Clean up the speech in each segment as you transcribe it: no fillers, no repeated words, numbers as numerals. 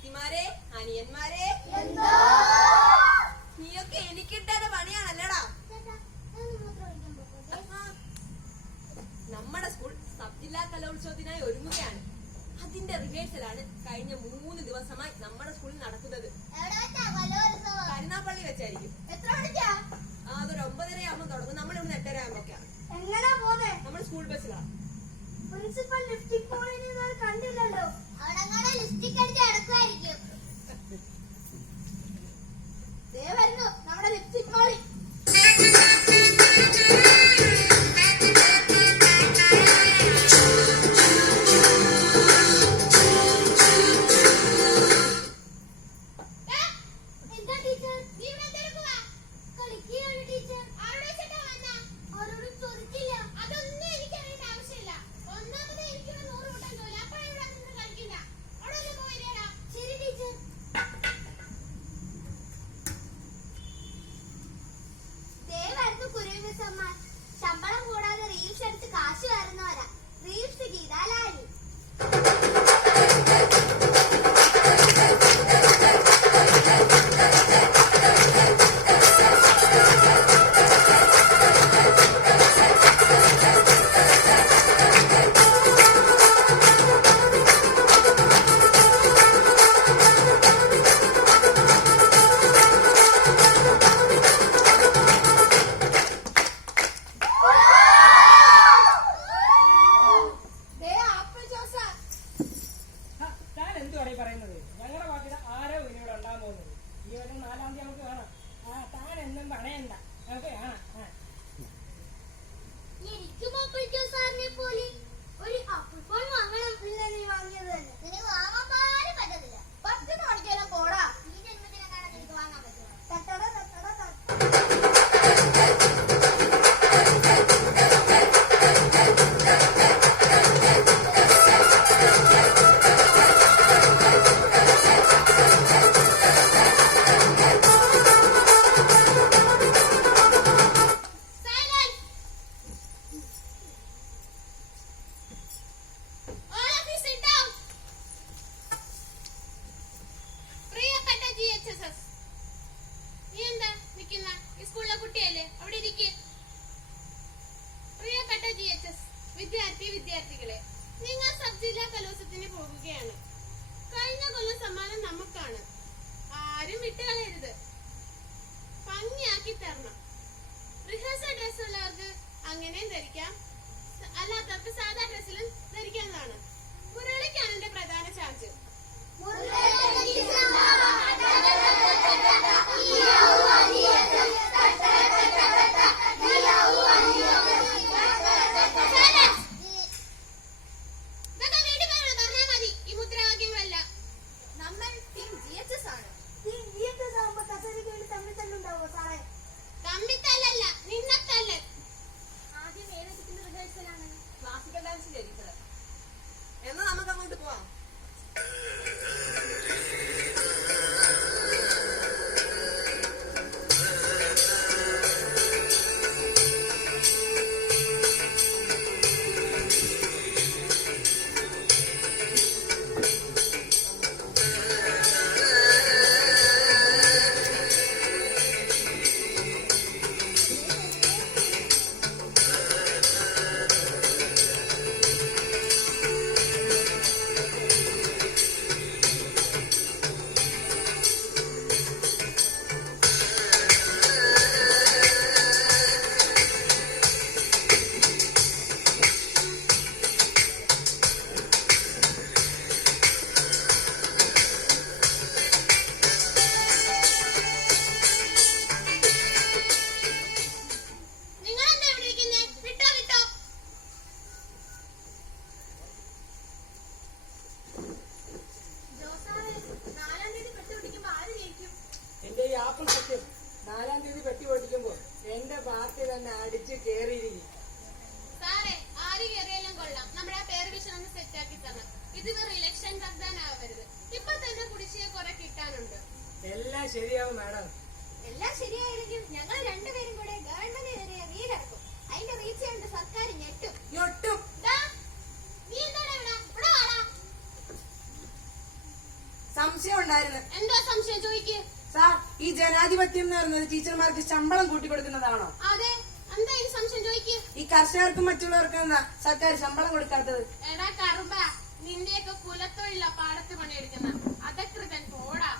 അനിയത്തിമാരെ, അനിയന്മാരെ, നീയൊക്കെ എനിക്കിട്ടേണ്ട പണിയാണല്ലേടാ. നമ്മുടെ school sub ജില്ലാ കലോത്സവത്തിനായി ഒരുങ്ങുകയാണ്. അതിന്റെ റിഹേഴ്സലാണ് കഴിഞ്ഞ 3 ദിവസമായി നമ്മുടെ സ്കൂളിൽ നടക്കുന്നത്. കരുനാപ്പള്ളി വെച്ചായിരിക്കും. അതൊരു 9:30 ആകുമ്പോൾ തുടങ്ങും. നമ്മൾ ഇവിടെ 8:30 ആകുമ്പോഴൊക്കെയാണ്. നമ്മൾ സ്കൂൾ ബസ്സിലാണ്. പ്രിൻസിപ്പൽ ലിപ്സ്റ്റിക് കണ്ടില്ലല്ലോ. അവിടെ ലിപ്സ്റ്റിക് അടിച്ച് അടക്കുമായിരിക്കും. വരുന്നു നമ്മുടെ ലിപ്സ്റ്റിക് മോളി. ശമ്പളം കൂടാതെ റീൽസ് എടുത്ത് കാശ് വരുന്നവരാ. റീൽസ് ഗീതാലാലി. വിദ്യാർത്ഥികളെ, നിങ്ങൾ സബ് ജില്ലാ കലോത്സവത്തിന് പോകുകയാണ്. കഴിഞ്ഞ കൊല്ലം സമ്മാനം നമുക്കാണ്. ആരും വിട്ടുകളയരുത്. ഭംഗിയാക്കി തരണം. റിഹേഴ്സൽ ഡ്രസ് ഉള്ളവർക്ക് അങ്ങനെയും ധരിക്കാം, അല്ലാത്തവർക്ക് സാധാ ഡ്രസ്സിലും ധരിക്കാവുന്നതാണ്. മുരളിക്കാണ് എന്റെ പ്രധാന ചാർജ്. ക്ലാസിക്കൽ ഡാൻസിന്റെ എന്നാ നമുക്ക് അങ്ങോട്ട് പോവാം. എന്റെ ഈ ആപ്പിൾ സത്യം 4-ാം തീയതി പെട്ടി പൊട്ടിക്കുമ്പോ എന്റെ പാർട്ടി തന്നെ അടിച്ച് കേറിയിരിക്കും. സാറേ, ആര് കയറിയാലും കൊള്ളാം. നമ്മുടെ ആ പേര് വിഷൻ ഒന്ന് സെറ്റാക്കി തരണം. ഇത് ഇലക്ഷൻ തഗ്ദാനാവരുത്. ഇപ്പൊ തന്നെ കുടിശ്ശിക കുറെ കിട്ടാനുണ്ട്. എല്ലാം ശരിയാവും മാഡം. എല്ലാം ശരിയായിരിക്കും. ഞങ്ങൾ രണ്ടുപേരും കൂടെ ഗവൺമെന്റിനെതിരെ റീലിറക്കും. അതിന്റെ റീച്ച് കണ്ട് സർക്കാർ ഞെട്ടും. നീ എന്താണ് ഇവിടെ? ഇവിടെ വാടാ. സംശയം ഉണ്ടായിരുന്നു. എന്താ സംശയം ചോദിക്ക്. സാർ, ഈ ജനാധിപത്യം എന്ന് പറയുന്നത് ടീച്ചർമാർക്ക് ശമ്പളം കൂട്ടിക്കൊടുക്കുന്നതാണോ? അതെ, എന്താ ഈ സംശയം ചോദിക്ക്. ഈ കർഷകർക്കും മറ്റുള്ളവർക്കും എന്താ സർക്കാർ ശമ്പളം കൊടുക്കാത്തത്? എടാ കറുമ്പ, നിന്റെയൊക്കെ കുലത്തൊഴില പാടത്ത് പണിയെടുക്കുന്ന അധകൃതൻ പോടാ.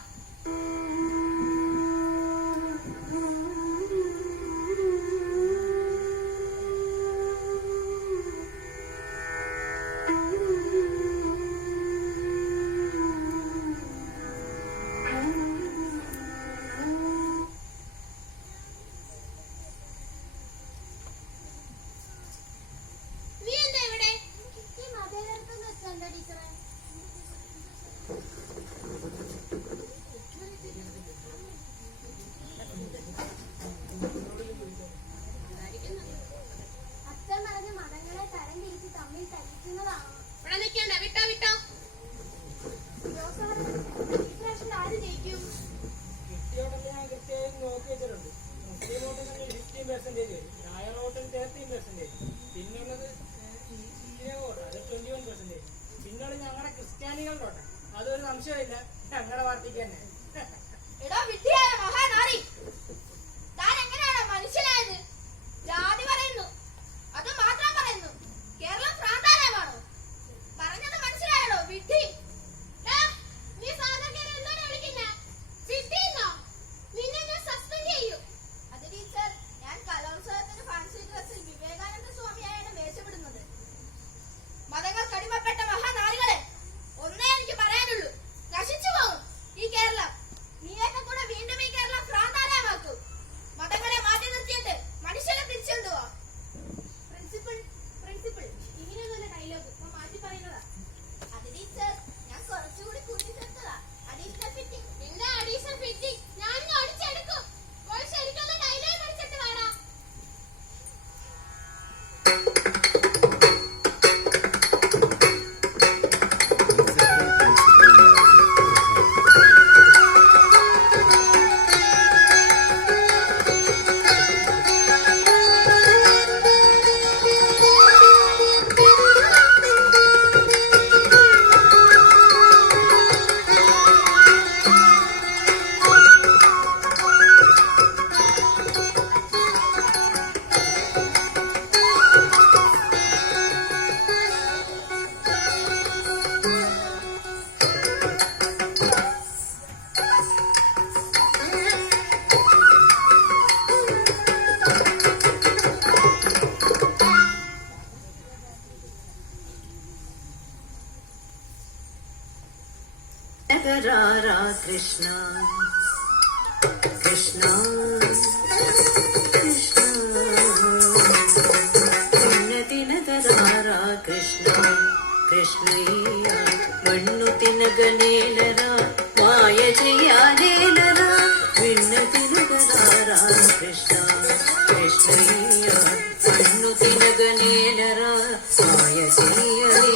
നീ എന്താ ഇവിടെ? ഈ മതേതരത്വം വെച്ചെന്താ ടീച്ചറെ? അച്ഛൻ പറഞ്ഞ മതങ്ങളെ തരം തിരിച്ച് തമ്മിൽ തല്ലിക്കുന്നതാണോ? ഇവിടെ നിൽക്കണ്ട, വിട്ടോ വിട്ടോ. ഇപ്രാവശ്യം ആര് ജയിക്കും? കിട്ടിയോട്ടൊക്കെ ഞാൻ കൃത്യമായി നോക്കി വെച്ചിട്ടുണ്ട്. മുസ്ലിം വോട്ടിന് 15%, നായർ വോട്ടിന് 13%, പിന്നുള്ളത് വോട്ട് അത് 21%, പിന്നുള്ളത് ഞങ്ങളുടെ ക്രിസ്ത്യാനികളുടെ വോട്ട്. അതൊരു സംശയമില്ല, ഞങ്ങളുടെ പാർട്ടിക്ക് തന്നെ. എടോ വിഡ്ഢിയായ മഹാനാറി, താൻ എങ്ങനെയാണോ മനുഷ്യനായത്? ജാതി പറയുന്നു, അത് മാത്രം പറയുന്നു. കേരളം പ്രാന്താലയമാണോ? പറഞ്ഞത് മനസ്സിലായടോ വിഡ്ഢി? നീ സാധാരണ എന്താണ് വിളിക്കുന്നേ? വിട്ടിന്നോ? നിന്നെ ഞാൻ സസ്പെൻഡ് ചെയ്യും. അത് ടീച്ചർ, ഞാൻ കലോത്സവത്തിന് ഫാൻസി ഡ്രസ്സിൽ വിവേകാനന്ദ സ്വാമിയായാണ് വേഷപ്പെടുന്നത്. മതങ്ങൾക്ക് അടിമപ്പെട്ട മഹാനാളികളെ, ഒന്നേ എനിക്ക് പറയാനുള്ളൂ, നശിച്ചു പോകും ഈ കേരളം. നീയൊക്കെ കൂടെ വീണ്ടും ഈ കേരളം പ്രാന്താലയമാക്കും. മതങ്ങളെ മാറ്റി നിർത്തിയിട്ട് മനുഷ്യനെ തിരിച്ചുകൊണ്ടുപോവാ. പ്രിൻസിപ്പിൾ പ്രിൻസിപ്പിൾ ഇങ്ങനെയൊന്നുമല്ല ഡയലോഗ്, മാറ്റി പറയുന്നതാ. അത് ടീച്ചർ, ഞാൻ കുറച്ചുകൂടി കൂട്ടിച്ചേർത്തതാ. Additional fitting. നിന്റെ അഡീഷണൽ ഫിറ്റിംഗ് ഞാൻ അടിച്ചെടുക്കും. പോയി ശരിക്കുള്ള ഡയലോഗ് പഠിച്ചിട്ട് വേടാ. Nagara Krishna Krishna Krishna Unnati Nagara Krishna Krishnaiya Vannuti Naganelera Maya Jayanelera Unnati Nagara Krishna Krishnaiya Vannuti Naganelera Maya Jayanelera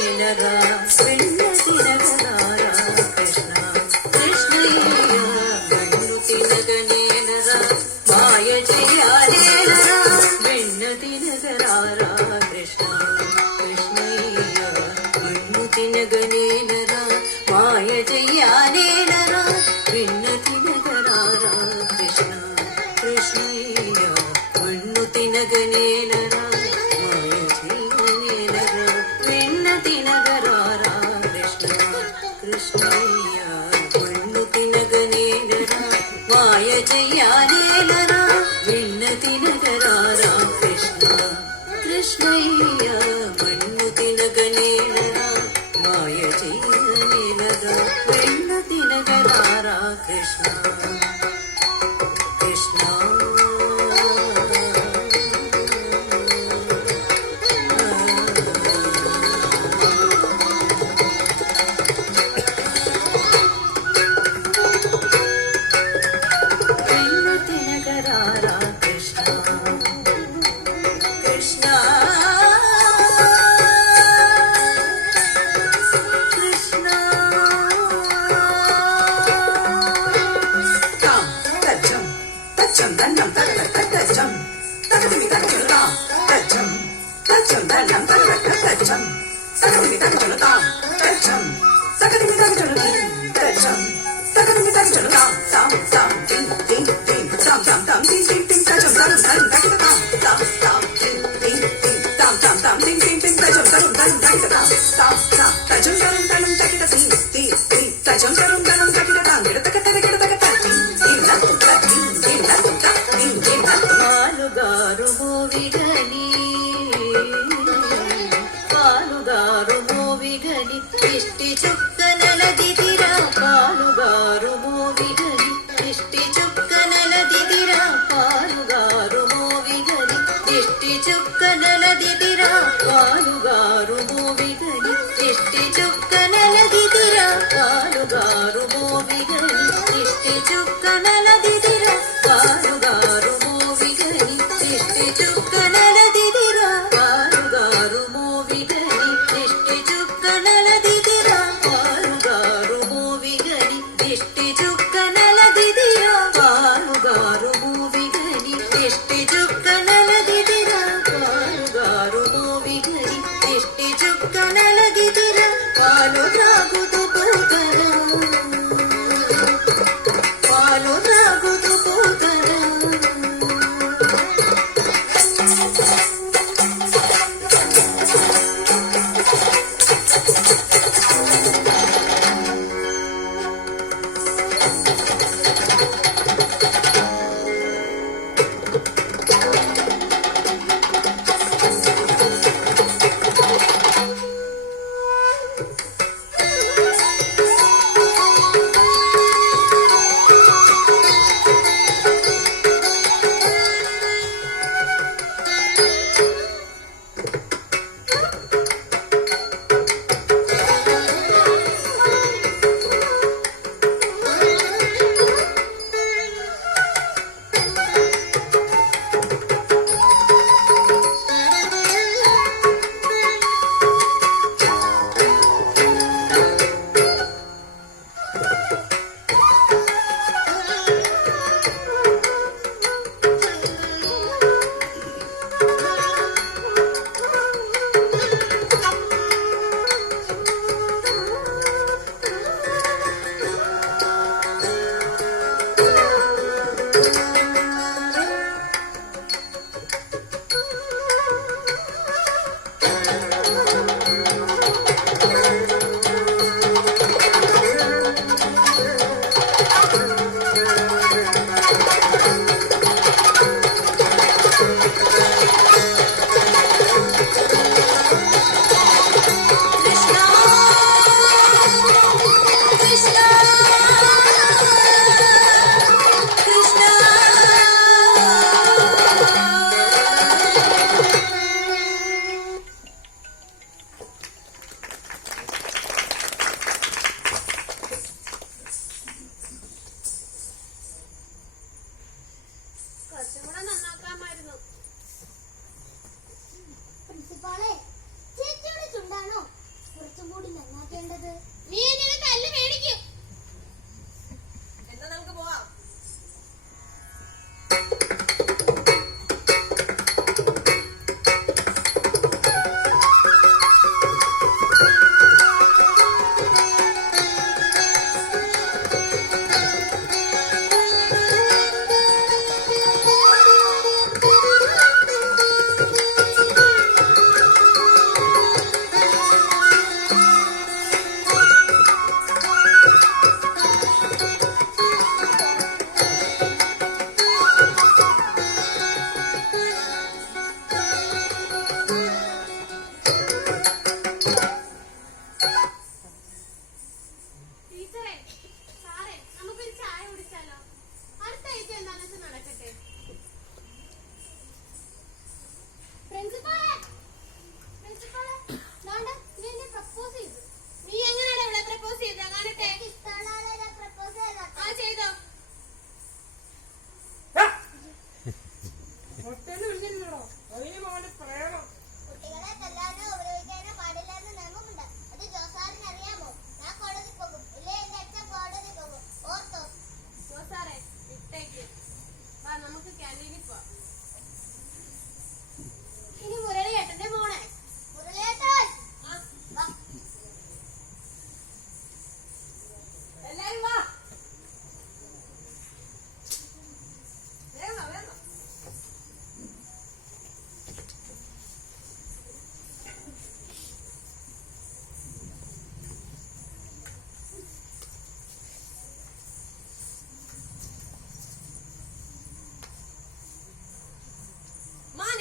Unnati Nagara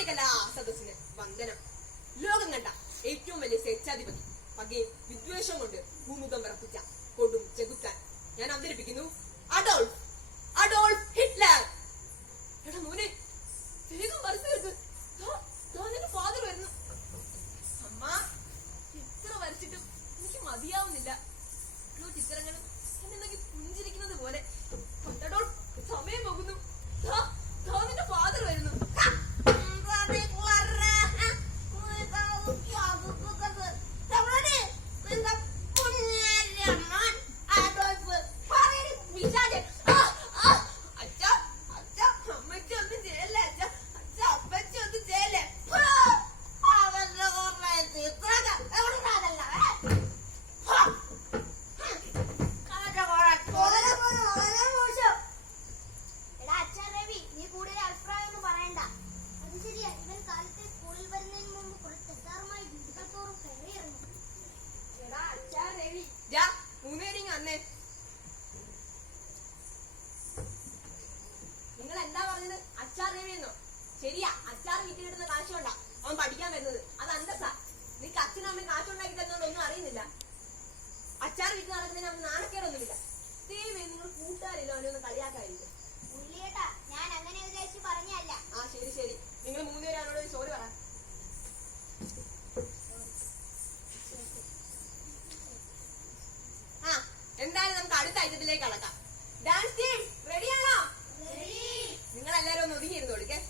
മാന്യകലാ സദസ്സിന് വന്ദനം. ലോകം കണ്ട ഏറ്റവും വലിയ സ്വേച്ഛാധിപതി പകയും വിദ്വേഷം കൊണ്ട് ഭൂമുഖം വിറപ്പിച്ച കൊടും ചെകുത്താൻ ഞാൻ അവതരിപ്പിക്കുന്നു അഡോൾഫ് ഹിറ്റ്ലർ. എടാ മോനെ, വേഗം വരച്ചെടുക്ക്. ഫാദർ വരുന്നു. അമ്മ, ചിത്ര വരച്ചിട്ടും എനിക്ക് മതിയാവുന്നില്ല. ഓരോ ചിത്രങ്ങളും എന്നെ പുഞ്ചിരിക്കുന്നത് പോലെ. സമയം പോകുന്നു. നിന്റെ ഫാദർ വരുന്നു. നിങ്ങൾ എന്താ പറഞ്ഞത്? അച്ചാർ രവിയെന്നോ? ശരിയാ, അച്ചാർ വീട്ടിലിടുന്ന കാശുകൊണ്ടാ അവൻ പഠിക്കാൻ വരുന്നത്. അത് അന്തസ്സാ. നിനക്ക് അച്ഛനും അമ്മയും കാശുണ്ടാക്കി തന്നോണ്ടൊന്നും അറിയുന്നില്ല. അച്ചാർ വീട്ടിൽ നടക്കുന്നതിന് അവന് നാണക്കേടൊന്നുമില്ല. ദൈവമേ, നിങ്ങൾ കൂട്ടുകാരില്ലോ അവനൊന്ന് കളിയാക്കായിരിക്കും. ഞാൻ അങ്ങനെ വിചാരിച്ച് പറഞ്ഞല്ല. ആ ശരി ശരി, നിങ്ങൾ മൂന്നുപേരും അവനോട് ഒരു സോറി പറ. എന്തായാലും നമുക്ക് അടുത്ത ഐറ്റത്തിലേക്ക് കടക്കാം. ഡാൻസ് ടീം റെഡിയാണോ? നിങ്ങൾ എല്ലാരും ഒന്ന് ഒതുങ്ങിയിരുന്നു കൊടുക്കേ.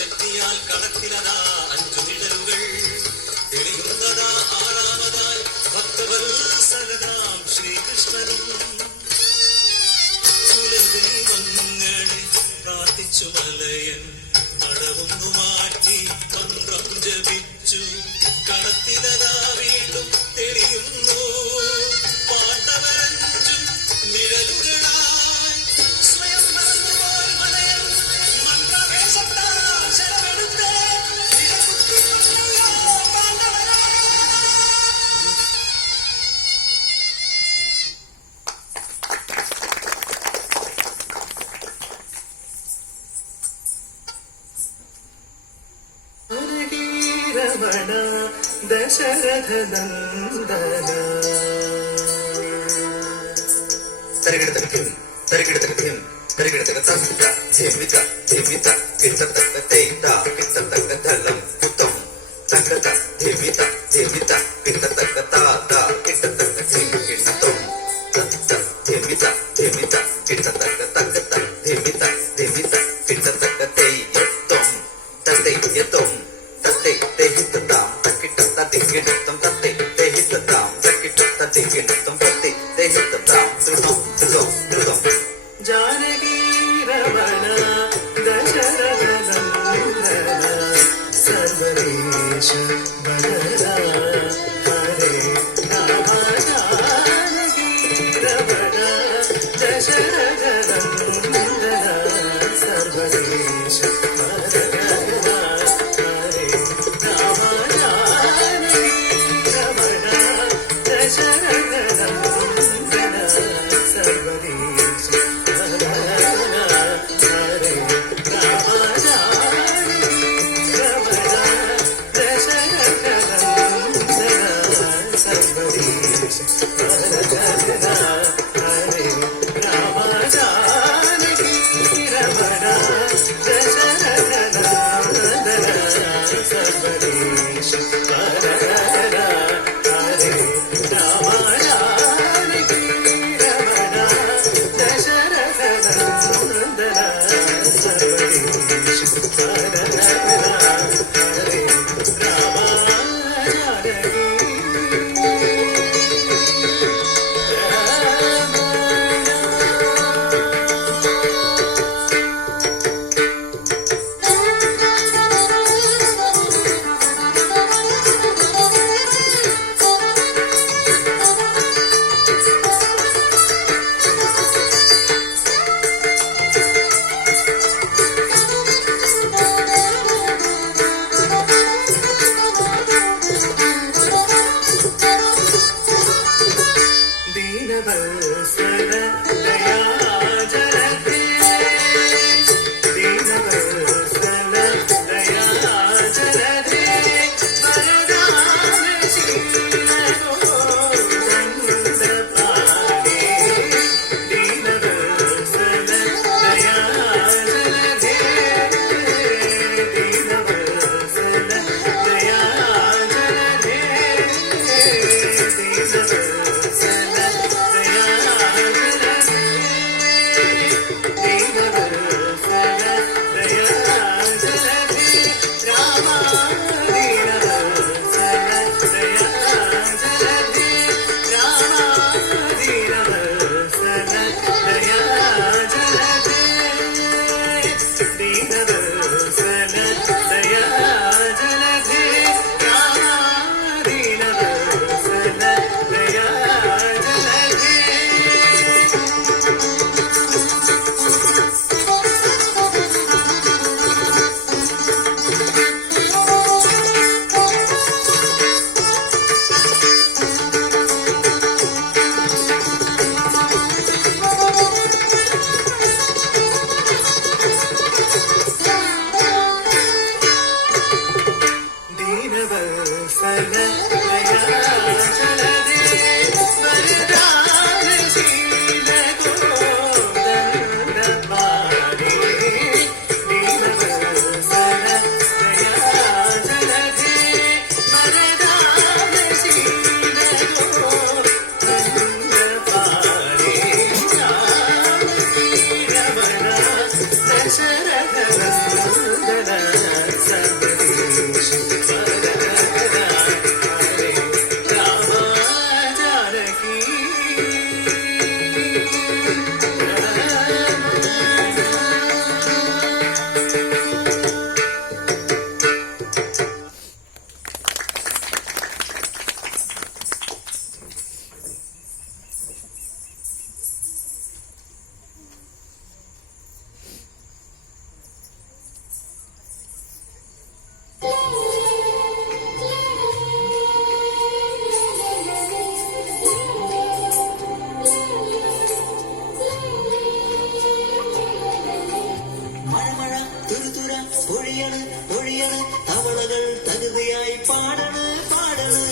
ശക്തിയാൽ കളത്തിലതാ 5 നിഴലുകൾ തെളിയുന്നതാ 6ാമതായി ഭക്തവത്സലനാം ശ്രീകൃഷ്ണനും കുലദൈവങ്ങളെ പ്രാർത്ഥിച്ചു മലയൻ അടവൊന്നു മാറ്റി മന്ത്രം ജപിച്ചു കളത്തിലതാ വീണ്ടും തെളിയുന്നു പാണ്ഡവരഞ്ചും നിഴലുകളായി സ്വയം മറന്നുപോയി മലയൻ മന്ത്രവേഷത്താൽ ശരമെടുത്ത് നിഴൽകുത്തിക്കൊണ്ടല്ലോ പാണ്ഡവരാ. രമണ ദശരഥനന്ദന തരകിടതക്കും തരകിടതക്കും തരകിടതകം ധേമിത ധേമിത കിട്ടതക്ക തേത കിട്ടതക്ക ധലം കുത്തം തകത ധേമിത ധേമിത കിട്ടതക്ക താത കിട്ടതക്ക കിട്ടതം തത്ത ധേമിത ധേമിത കിട്ടതക്ക തകത ധേമിത ധേമിത കിട്ടതക്ക തേയത്തം തത്തേയത്തം തത്തേ തേഹിതം തക്കിട്ടത്ത തിങ്കിടത്തം തത്തേ തേഹിതം തക്കിട്ടത്ത തിങ്കിടത്തം തത്തേ തേഹിതം ദൃഢം ദൃഢം ദൃഢം ജാനകി രമണ ദശരഥനന്ദന ബലരാ ഹരേ രാമ ജാനകി രമണ ദശരഥ നന്ദന സർവദേശ ബലരാ ഹരേ രാമ ജാനകി രമണ ദശരഥ നന്ദന സർവദേശ ബലരാ ഹരേ രാമ ജാനകി രമണ ദശരഥ നന്ദന സർവദേശ ബലരാ ഹരേ രാമ ജാനകി രമണ ദശരഥ നന്ദന സർവദേശ ബലരാ ഹരേ രാമ ജാനകി രമണ ദശരഥ നന്ദന സർവദേശ ബലരാ ഹരേ രാമ ജാനകി ദീനവത്സല ദയാജലധേ ദീനവത്സല ദയാജലധേ വരദാനശീലഗോദണ്ഡപാണേ ദീനവത്സല ദയാജലധേ ദീനവത്സല ദയാജലധേ ദീനവത്സല ദയാജലധേ വരദാനശീലഗോദണ്ഡപാണേ ദീനവത്സല ദയാജലധേ വരദാനശീലഗോദണ്ഡപാണേ രമണ ദശരഥ നന്ദന സർവദേശ ബലരാ ഹരേ രാമ ജാനകി മഴ മഴ തുരുതുര പൊഴിയണ് പൊഴിയണ് തവളകൾ തകൃതിയായി പാടണ് പാടണ്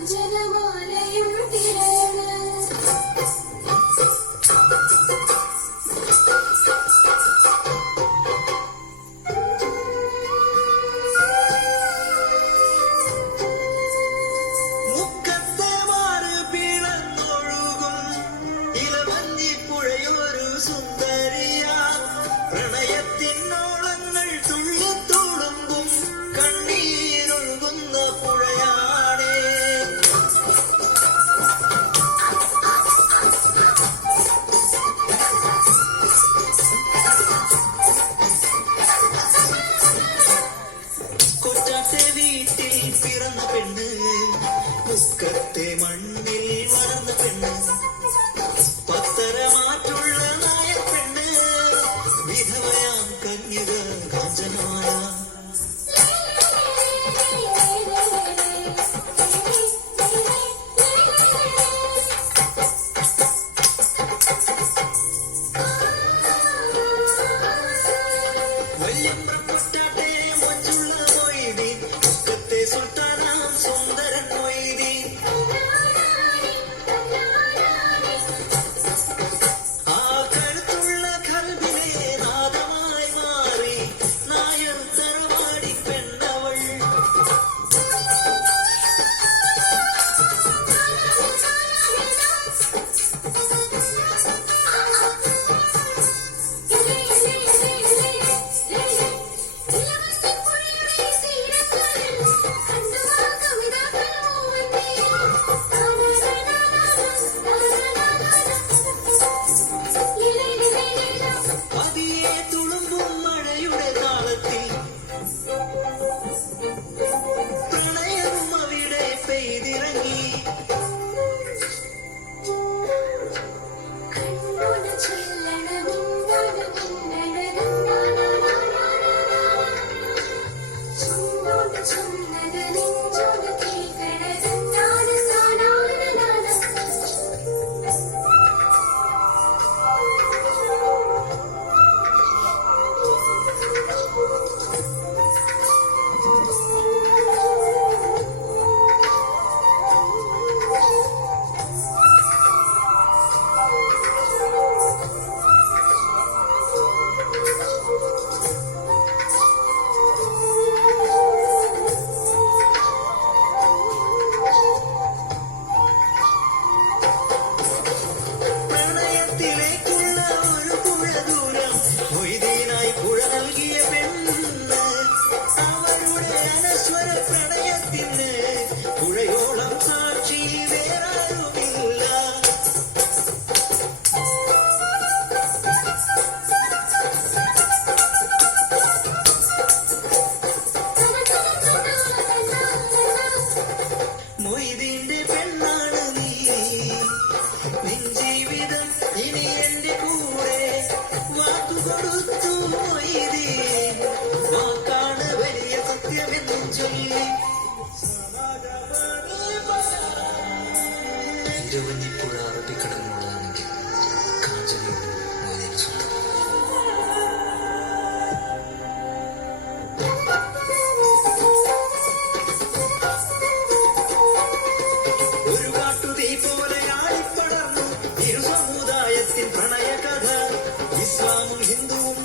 കാഞ്ചനമാലയും തിരയണ സുന്ദരിയ പ്രണയത്തിനോളങ്ങൾ തുള്ളിത്തുള്ളി കൊടുത്തു മൊയ്തീൻ. വാക്കാണ് വലിയ സത്യമെന്നും ചൊല്ലി ഇരവഞ്ഞിപ്പുഴ അറബിക്കടലിനുള്ളതാണെങ്കിൽ കാഞ്ചനയുടെ മൊയ്തീന് സ്വന്തം. ഒരു കാട്ടുതീ പോലെ ആളിപ്പടർന്നു ഇരു സമുദായത്തിൻ പ്രണയകഥ. ഇസ്ലാമും ഹിന്ദുവും